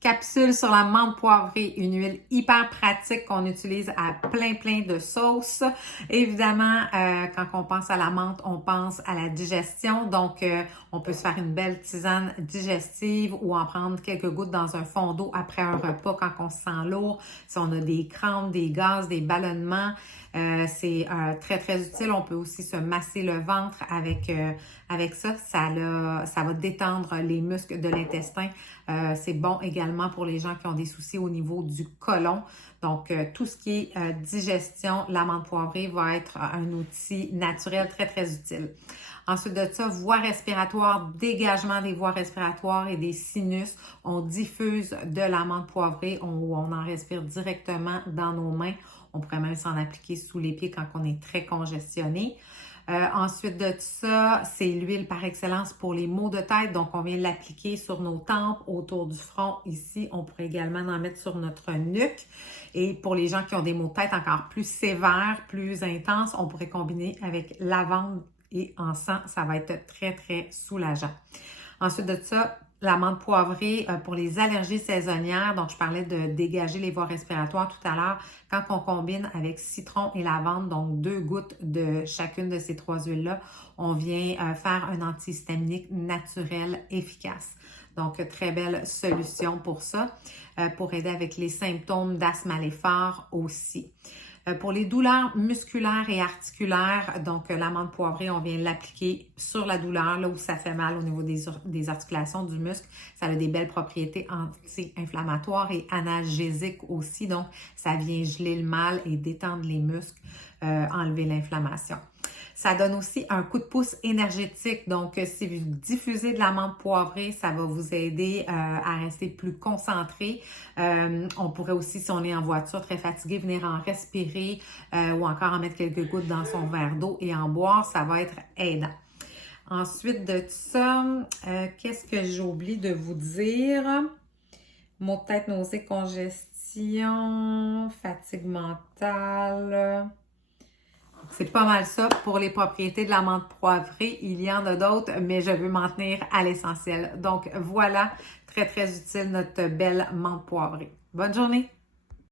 Capsule sur la menthe poivrée, une huile hyper pratique qu'on utilise à plein de sauces. Évidemment, quand on pense à la menthe, on pense à la digestion. Donc, on peut se faire une belle tisane digestive ou en prendre quelques gouttes dans un fond d'eau après un repas quand on se sent lourd. Si on a des crampes, des gaz, des ballonnements, c'est très utile. On peut aussi se masser le ventre avec ça. Ça va détendre les muscles de l'intestin. C'est bon également pour les gens qui ont des soucis au niveau du côlon. Donc, tout ce qui est digestion, la menthe poivrée va être un outil naturel très utile. Ensuite de ça, voie respiratoire, dégagement des voies respiratoires et des sinus. On diffuse de la menthe poivrée où on en respire directement dans nos mains. On pourrait même s'en appliquer sous les pieds quand on est très congestionné. Ensuite de ça, c'est l'huile par excellence pour les maux de tête. Donc, on vient l'appliquer sur nos tempes, autour du front. Ici, on pourrait également en mettre sur notre nuque. Et pour les gens qui ont des maux de tête encore plus sévères, plus intenses, on pourrait combiner avec lavande et encens. Ça va être très soulageant. Ensuite de ça, la menthe poivrée pour les allergies saisonnières. Donc, je parlais de dégager les voies respiratoires tout à l'heure. Quand on combine avec citron et lavande, donc 2 gouttes de chacune de ces 3 huiles-là, on vient faire un antihistaminique naturel efficace. Donc, très belle solution pour ça, pour aider avec les symptômes d'asthme à l'effort aussi. Pour les douleurs musculaires et articulaires, donc la menthe poivrée, on vient l'appliquer sur la douleur, là où ça fait mal au niveau des articulations du muscle. Ça a des belles propriétés anti-inflammatoires et analgésiques aussi. Donc, ça vient geler le mal et détendre les muscles, enlever l'inflammation. Ça donne aussi un coup de pouce énergétique. Donc, si vous diffusez de la menthe poivrée, ça va vous aider à rester plus concentré. On pourrait aussi, si on est en voiture très fatigué, venir en respirer ou encore en mettre quelques gouttes dans son verre d'eau et en boire. Ça va être aidant. Ensuite de ça, qu'est-ce que j'ai oublié de vous dire? Maux de tête, nausées, congestion, fatigue mentale. C'est pas mal ça pour les propriétés de la menthe poivrée. Il y en a d'autres, mais je veux m'en tenir à l'essentiel. Donc voilà, très utile notre belle menthe poivrée. Bonne journée!